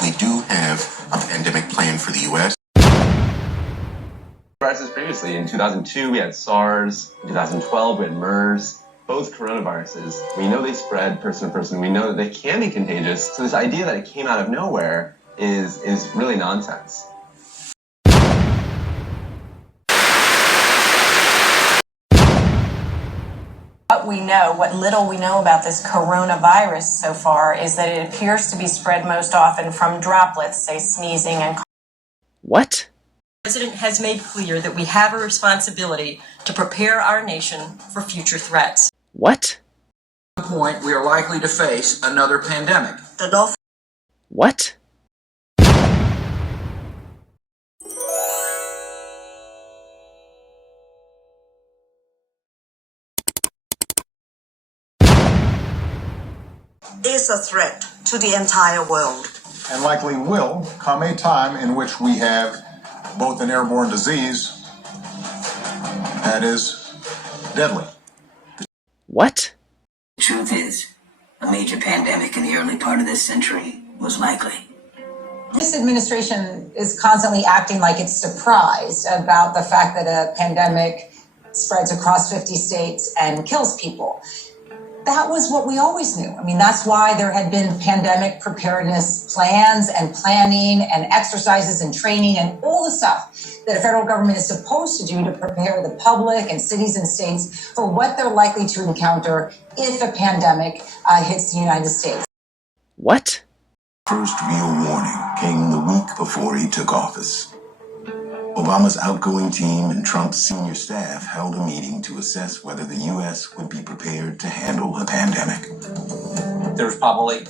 We do have a pandemic plan for the U.S. Viruses previously. In 2002, we had SARS. In 2012, we had MERS. Both coronaviruses, we know they spread person to person. We know that they can be contagious. So this idea that it came out of nowhere is really nonsense. What little we know about this coronavirus so far is that it appears to be spread most often from droplets, say sneezing and coughing. What? The President has made clear that we have a responsibility to prepare our nation for future threats. What? At some point, we are likely to face another pandemic. What? Is a threat to the entire world. And likely will come a time in which we have both an airborne disease that is deadly. What? The truth is, a major pandemic in the early part of this century was likely. This administration is constantly acting like it's surprised about the fact that a pandemic spreads across 50 states and kills people. That was what we always knew. I mean, that's why there had been pandemic preparedness plans and planning and exercises and training and all the stuff that a federal government is supposed to do to prepare the public and cities and states for what they're likely to encounter if a pandemic hits the United States. What? First real warning came the week before he took office. Obama's outgoing team and Trump's senior staff held a meeting to assess whether the U.S. would be prepared to handle a pandemic. There was probably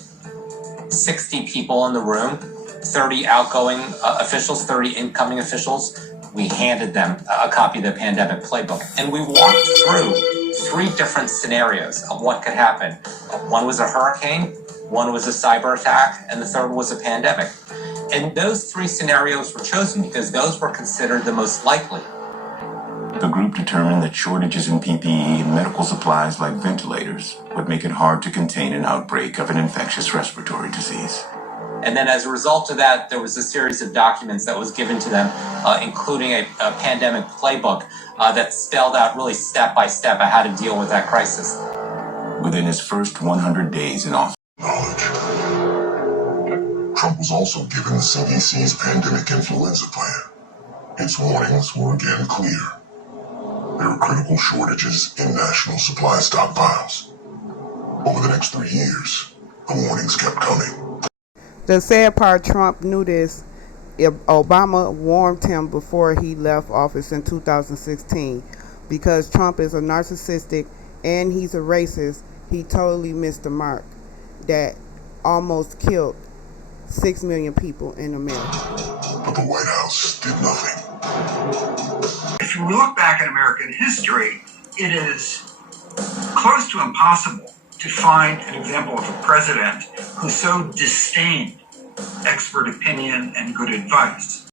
60 people in the room, 30 outgoing officials, 30 incoming officials. We handed them a copy of the pandemic playbook, and we walked through 3 different scenarios of what could happen. One was a hurricane, one was a cyber attack, and the third was a pandemic. And those 3 scenarios were chosen because those were considered the most likely. The group determined that shortages in PPE and medical supplies like ventilators would make it hard to contain an outbreak of an infectious respiratory disease. And then as a result of that, there was a series of documents that was given to them, including a pandemic playbook that spelled out really step by step how to deal with that crisis. Within his first 100 days in office, Trump was also given the CDC's pandemic influenza plan. Its warnings were again clear. There are critical shortages in national supply stockpiles. Over the next 3 years, the warnings kept coming. The sad part, Trump knew this. Obama warned him before he left office in 2016. Because Trump is a narcissistic and he's a racist, he totally missed the mark. That almost killed 6 million people in America. But the White House did nothing. If you look back at American history, it is close to impossible to find an example of a president who so disdained expert opinion and good advice.